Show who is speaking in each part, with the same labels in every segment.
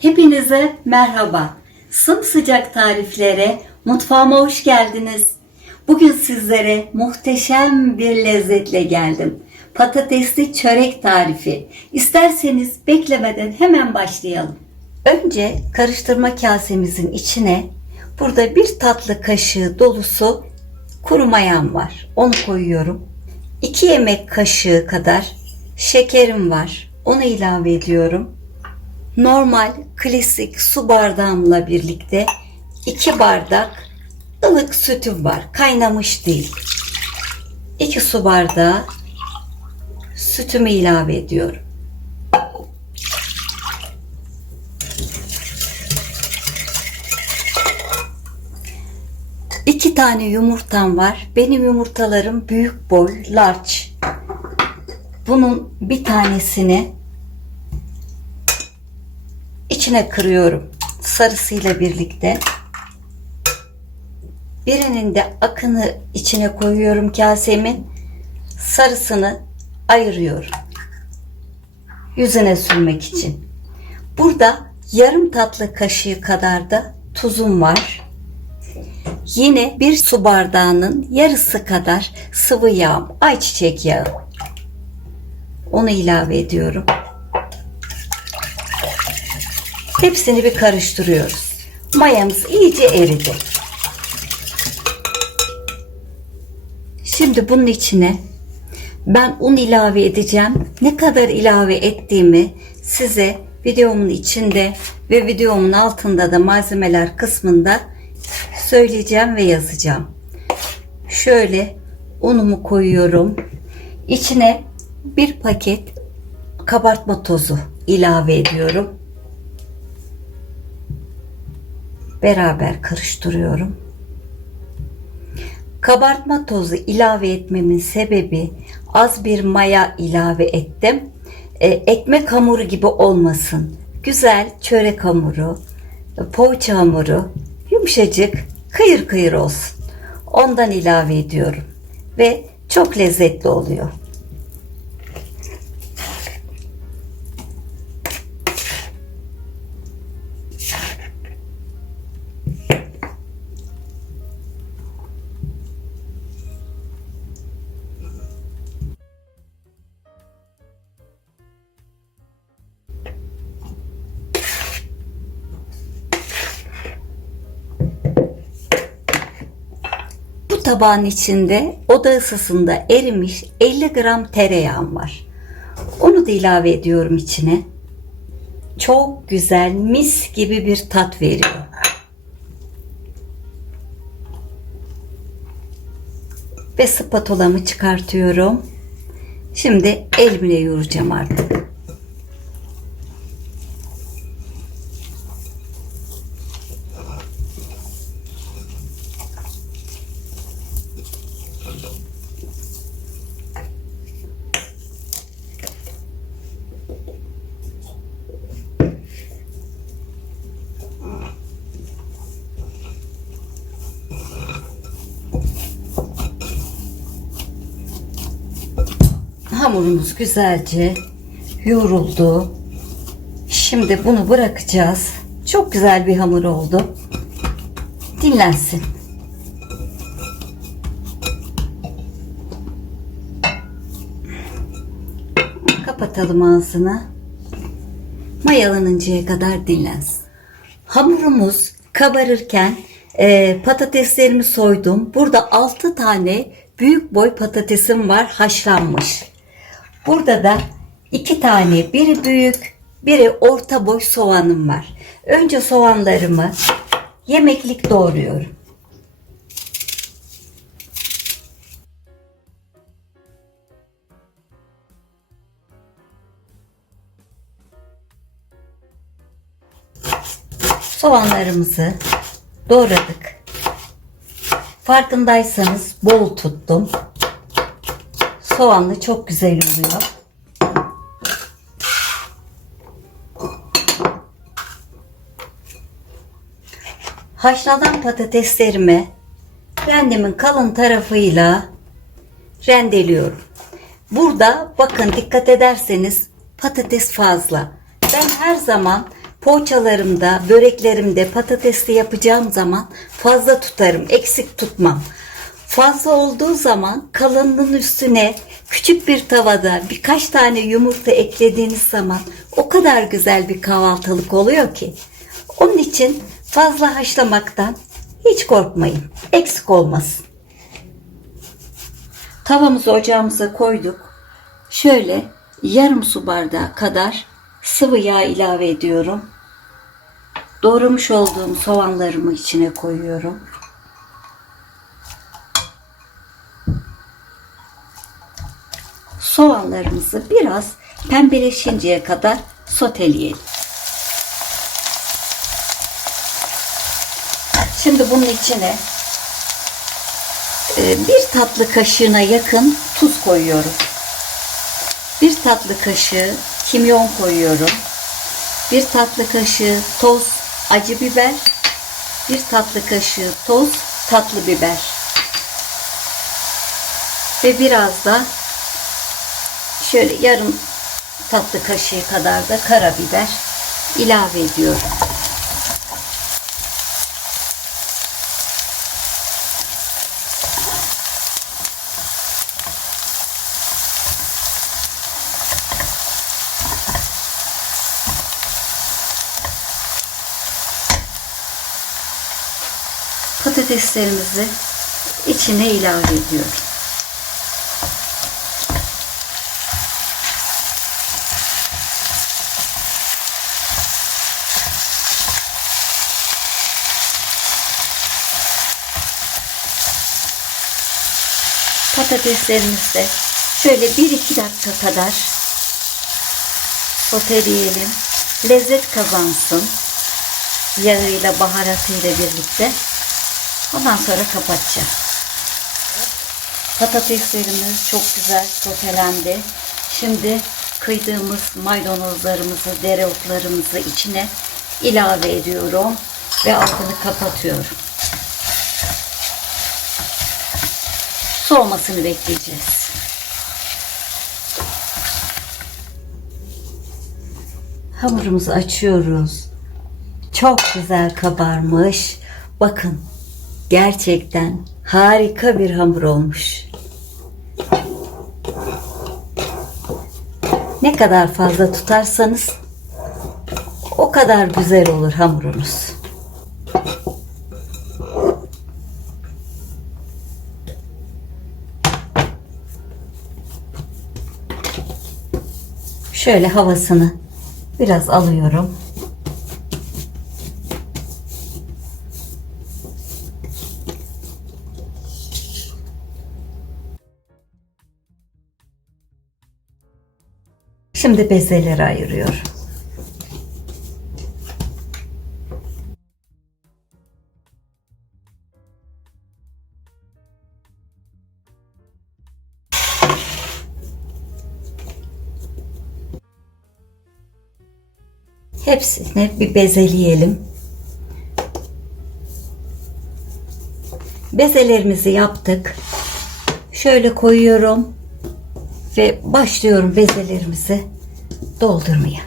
Speaker 1: Hepinize merhaba. Sımsıcak tariflere mutfağıma hoş geldiniz. Bugün sizlere muhteşem bir lezzetle geldim. Patatesli çörek tarifi. İsterseniz beklemeden hemen başlayalım. Önce karıştırma kasemizin içine burada bir tatlı kaşığı dolusu kuru mayam var. Onu koyuyorum. 2 yemek kaşığı kadar şekerim var. Onu ilave ediyorum normal klasik su bardağımla birlikte 2 bardak ılık sütüm var. Kaynamış değil. 2 su bardağı sütümü ilave ediyorum. İki tane yumurtam var. Benim yumurtalarım büyük boy, large. Bunun bir tanesini içine kırıyorum sarısıyla birlikte. Birinin de akını içine koyuyorum kasemin. Sarısını ayırıyorum. Yüzüne sürmek için. Burada yarım tatlı kaşığı kadar da tuzum var. Yine bir su bardağının yarısı kadar sıvı yağım, ayçiçek yağı. Onu ilave ediyorum. Hepsini bir karıştırıyoruz. Mayamız iyice eridi. Şimdi bunun içine ben un ilave edeceğim. Ne kadar ilave ettiğimi size videomun içinde ve videomun altında da malzemeler kısmında söyleyeceğim ve yazacağım. Şöyle unumu koyuyorum. İçine bir paket kabartma tozu ilave ediyorum. Beraber karıştırıyorum. Kabartma tozu ilave etmemin sebebi az bir maya ilave ettim. E, ekmek hamuru gibi olmasın. Güzel çörek hamuru, poğaça hamuru, yumuşacık, kıyır kıyır olsun. Ondan ilave ediyorum ve çok lezzetli oluyor. Tabağın içinde oda ısısında erimiş 50 gram tereyağım var. Onu da ilave ediyorum içine. Çok güzel mis gibi bir tat veriyor. Ve spatulamı çıkartıyorum. Şimdi elimle yoğuracağım artık. Hamurumuz güzelce yoğruldu. Şimdi bunu bırakacağız. Çok güzel bir hamur oldu. Dinlensin. Kapatalım ağzını. Mayalanıncaya kadar dinlensin. Hamurumuz kabarırken e, patateslerimi soydum. Burada 6 tane büyük boy patatesim var haşlanmış. Burada da iki tane biri büyük biri orta boy soğanım var. Önce soğanlarımı yemeklik doğruyorum. Soğanlarımızı doğradık. Farkındaysanız bol tuttum. Soğanlı çok güzel oluyor. Haşlanan patateslerimi rendemin kalın tarafıyla rendeliyorum. Burada bakın dikkat ederseniz patates fazla. Ben her zaman Poğaçalarımda, böreklerimde patatesli yapacağım zaman fazla tutarım, eksik tutmam. Fazla olduğu zaman kalınlığın üstüne küçük bir tavada birkaç tane yumurta eklediğiniz zaman o kadar güzel bir kahvaltılık oluyor ki. Onun için fazla haşlamaktan hiç korkmayın. Eksik olmasın. Tavamızı ocağımıza koyduk. Şöyle yarım su bardağı kadar sıvı yağ ilave ediyorum. Doğramış olduğum soğanlarımı içine koyuyorum. Soğanlarımızı biraz pembeleşinceye kadar soteleyelim. Şimdi bunun içine e, bir tatlı kaşığına yakın tuz koyuyorum. Bir tatlı kaşığı kimyon koyuyorum. Bir tatlı kaşığı toz acı biber. Bir tatlı kaşığı toz tatlı biber. Ve biraz da şöyle yarım tatlı kaşığı kadar da karabiber ilave ediyorum. Patateslerimizi içine ilave ediyorum. Patateslerimizi de şöyle 1-2 dakika kadar soteleyelim. Lezzet kazansın. Yağıyla baharatıyla birlikte. Ondan sonra kapatacağım. Patateslerimiz çok güzel sotelendi. Şimdi kıydığımız maydanozlarımızı, dereotlarımızı içine ilave ediyorum ve altını kapatıyorum. Soğumasını bekleyeceğiz. Hamurumuzu açıyoruz. Çok güzel kabarmış. Bakın gerçekten harika bir hamur olmuş. Ne kadar fazla tutarsanız o kadar güzel olur hamurunuz. Şöyle havasını biraz alıyorum. Şimdi bezeleri ayırıyorum. Hepsini bir bezeleyelim. Bezelerimizi yaptık. Şöyle koyuyorum ve başlıyorum bezelerimizi doldurmaya.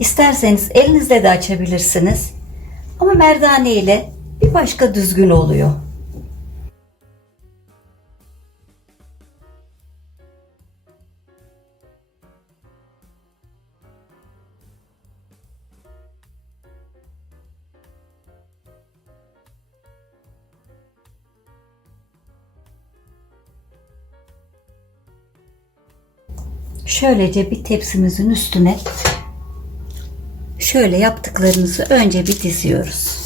Speaker 1: İsterseniz elinizle de açabilirsiniz. Ama merdane ile bir başka düzgün oluyor. Şöylece bir tepsimizin üstüne şöyle yaptıklarımızı önce bir diziyoruz.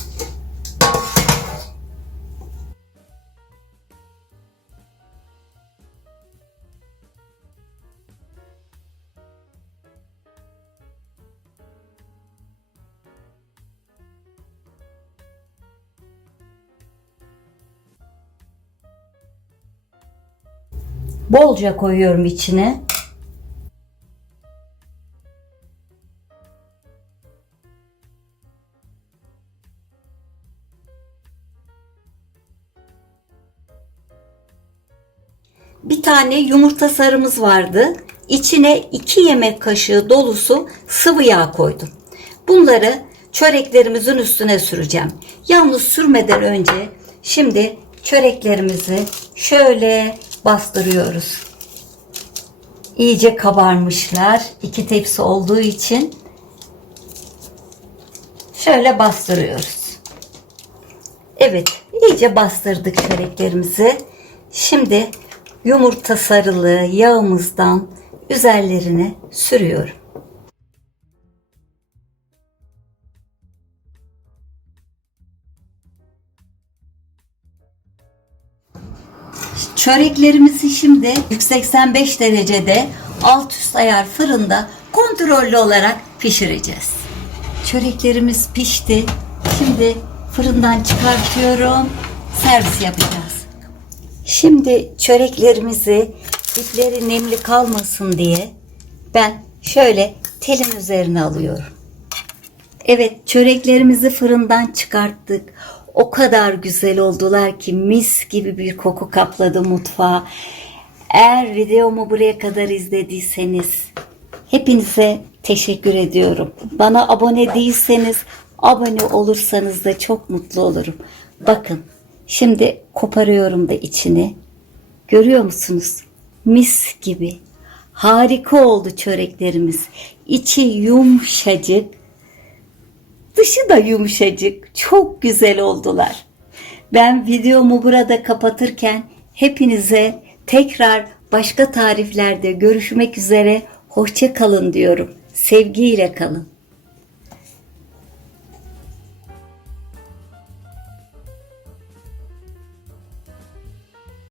Speaker 1: Bolca koyuyorum içine. Tane yumurta sarımız vardı. içine 2 yemek kaşığı dolusu sıvı yağ koydum. Bunları çöreklerimizin üstüne süreceğim. Yalnız sürmeden önce şimdi çöreklerimizi şöyle bastırıyoruz. İyice kabarmışlar. İki tepsi olduğu için şöyle bastırıyoruz. Evet, iyice bastırdık çöreklerimizi. Şimdi yumurta sarılı yağımızdan üzerlerine sürüyorum. Çöreklerimizi şimdi 185 derecede alt üst ayar fırında kontrollü olarak pişireceğiz. Çöreklerimiz pişti. Şimdi fırından çıkartıyorum. Servis yapacağız. Şimdi çöreklerimizi dipleri nemli kalmasın diye ben şöyle telin üzerine alıyorum. Evet çöreklerimizi fırından çıkarttık. O kadar güzel oldular ki mis gibi bir koku kapladı mutfağı. Eğer videomu buraya kadar izlediyseniz hepinize teşekkür ediyorum. Bana abone değilseniz abone olursanız da çok mutlu olurum. Bakın şimdi koparıyorum da içini. Görüyor musunuz? Mis gibi. Harika oldu çöreklerimiz. İçi yumuşacık. Dışı da yumuşacık. Çok güzel oldular. Ben videomu burada kapatırken hepinize tekrar başka tariflerde görüşmek üzere. Hoşça kalın diyorum. Sevgiyle kalın.